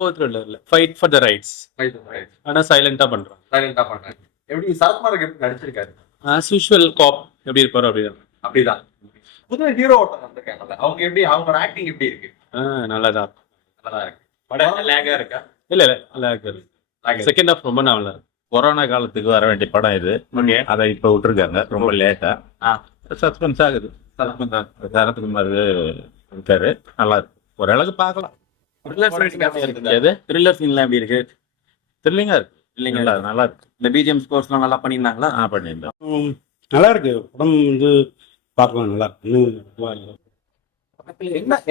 Thriller இல்ல, fight for the rights. ஆனா சைலண்டா பண்றாங்க. சைலண்டா பண்றாங்க. எப்படி சரத்குமார் எப்படி நடிச்சிருக்காரு? ஆஸ் யூஷுவல் காப் எப்படி இருப்பாரோ அப்படிதான். அப்படிதான். புது ஹீரோ ஒருத்தர் வந்திருக்காங்கல்ல, அவங்க எப்படி, அவங்களோட ஆக்டிங் எப்படி இருக்கு? நல்லாதான். நல்லா இருக்கு. படம் லேகா இருக்கா? இல்ல செகண்ட் ஹாஃப் ரொம்ப நல்லா இருக்கு. கொரோனா காலத்துக்கு வர வேண்டிய படம் இது. அதை இப்ப விட்டுருக்காங்க ரொம்ப லேட்டா. சஸ்பென்ஸ் ஆகுது. சரத்குமார் இருக்காரு, நல்லா இருக்கு. ஓரளவுக்கு பார்க்கலாம். த்ரில்லர் சீன்லாம் எப்படி இருக்கு? த்ரில்லிங்கா இருக்கு. இல்லைங்களா? நல்லா இருக்கு. இந்த பிஜிஎம் ஸ்கோர்ஸ்லாம் நல்லா பண்ணியிருந்தாங்களா? பண்ணியிருந்தோம். நல்லா இருக்கு படம் வந்து பார்க்கலாம், நல்லா இருக்கு.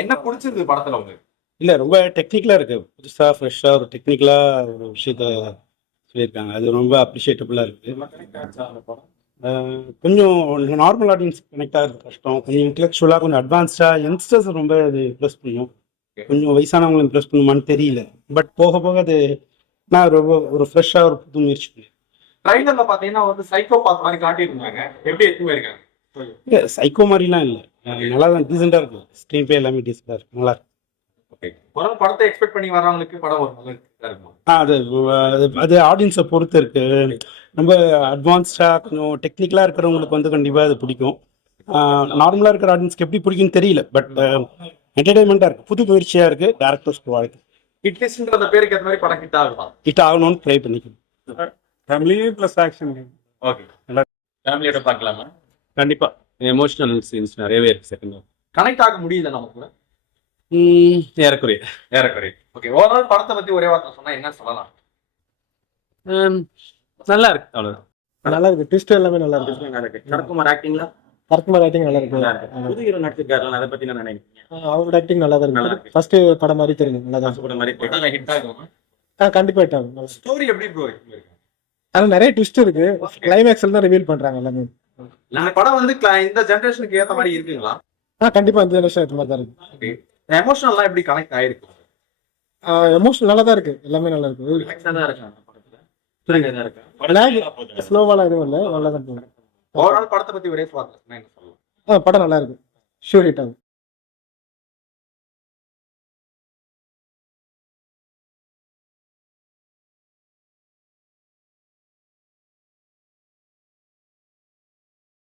என்ன பிடிச்சிருக்கு படத்துல உங்களுக்கு? இல்லை ரொம்ப டெக்னிக்கலாக இருக்கு, புதுசாக ஃப்ரெஷ்ஷாக ஒரு டெக்னிக்கலாக ஒரு விஷயத்த சொல்லியிருக்காங்க. அது ரொம்ப அப்ரிஷியேட்டபுளாக இருக்கு. கொஞ்சம் நார்மல் ஆடியன்ஸ் கனெக்ட் ஆகிறது கஷ்டம். கொஞ்சம் இன்டெலெக்சுவலாக கொஞ்சம் அட்வான்ஸ்டாக யங்ஸ்டர்ஸ் ரொம்ப அது இம்ப்ரெஸ் பண்ணும். கொஞ்சம் வயசானவங்களை இம்ப்ரெஸ் பண்ணுமான்னு தெரியல. பட் போக போக அது நான் ரொம்ப ஒரு ஃப்ரெஷ்ஷாக ஒரு புது முயற்சி பண்ணேன். ட்ரைலர்ல பாத்தீங்கன்னா வந்து சைக்கோபாத் மாதிரி காட்டியிருந்தாங்க, எப்படி எடுத்து போயிருக்காங்க? இல்லை சைக்கோ மாதிரிலாம் இல்லை, நல்லா தான் டீசெண்டாக இருக்கு. ஸ்க்ரீன் பிளே எல்லாமே டீசெண்டாக இருக்கு, நல்லா இருக்கு. படத்தை எக்ஸ்பெக்ட் பண்ணி வர்றவங்களுக்கு படம் ஒரு நல்ல இருக்குமா? அது ஆடியன்ஸை பொறுத்து இருக்கு. ரொம்ப அட்வான்ஸ்டாக கொஞ்சம் டெக்னிக்கலாக இருக்கிறவங்களுக்கு வந்து கண்டிப்பாக அது பிடிக்கும். நார்மலாக இருக்கிற ஆடியன்ஸ்க்கு எப்படி பிடிக்கும்னு தெரியல. பட் என்டர்டைன்மெண்ட்டாக இருக்குது, புது முயற்சியாக இருக்குது. டேரக்டர்ஸ்க்கு வாழ்க்கை. ஹிட்லிஸ்ட்ன்ற பெயருக்கு ஏற்ற மாதிரி படம் ஹிட் ஆகுமா? ஹிட் ஆகணும்னு ட்ரை பண்ணிக்கணும். Family plus action. ஓகே, ஃபேமிலியோட பார்க்கலாமா? கண்டிப்பா எமோஷனல் சீன்ஸ் நிறையவே இருக்கு. செகண்ட் ஹாஃப் கனெக்ட் ஆக முடியுது நம்ம கூட ஏறக்குறைய. ஓகே, ஓவரால் படத்தை பத்தி ஒரே வார்த்தை சொன்னா என்ன சொல்லலாம்? நல்லா இருக்கு, அவ்வளவுதான். நல்லா இருக்கு. ட்விஸ்ட் எல்லாமே நல்லா இருக்கு. சரத்குமார் ஆக்டிங்லாம் சரத்குமார் ஆக்டிங் நல்லா இருக்கு. புது ஹீரோ நடிச்சிருக்காரு, அதை பத்தி என்ன நினைக்கிறீங்க? அவரோட ஆக்டிங் நல்லா தான் நல்லா இருக்கு. இருக்கு. ஃபர்ஸ்ட் படம் மாதிரி தெரியும், நல்லா தான். படம் மாதிரி படம் ஹிட் ஆகுமா? கண்டிப்பா ஹிட் ஆகும். ஸ்டோரி எப்படி ப்ரோ இருக்கு? ஆனா நிறைய ட்விஸ்ட் இருக்கு. கிளைமேக்ஸ்ல தான் ரிவீல் பண்றாங்க எல்லாமே. இந்த படம் வந்து இந்த ஜெனரேஷனுக்கு ஏத்த மாதிரி இருக்குங்களா? கண்டிப்பா இந்த ஜெனரேஷன் ஏற்ற மாதிரி தான் இருக்கு. ஓகே, எமோஷனல்லாம் எப்படி கனெக்ட் ஆயிருக்கு? எமோஷனல் நல்லா தான் இருக்கு, எல்லாமே நல்லா இருக்கு. ஸ்லோவாலாம் எதுவும் இல்லை, நல்லா தான் போகுது. ஓவரால் படத்தை பத்தி ஒரே வார்த்தை சொன்னா என்ன சொல்லலாம்? படம் நல்லா இருக்கு. ஷூர் ஹிட் ஆகும்.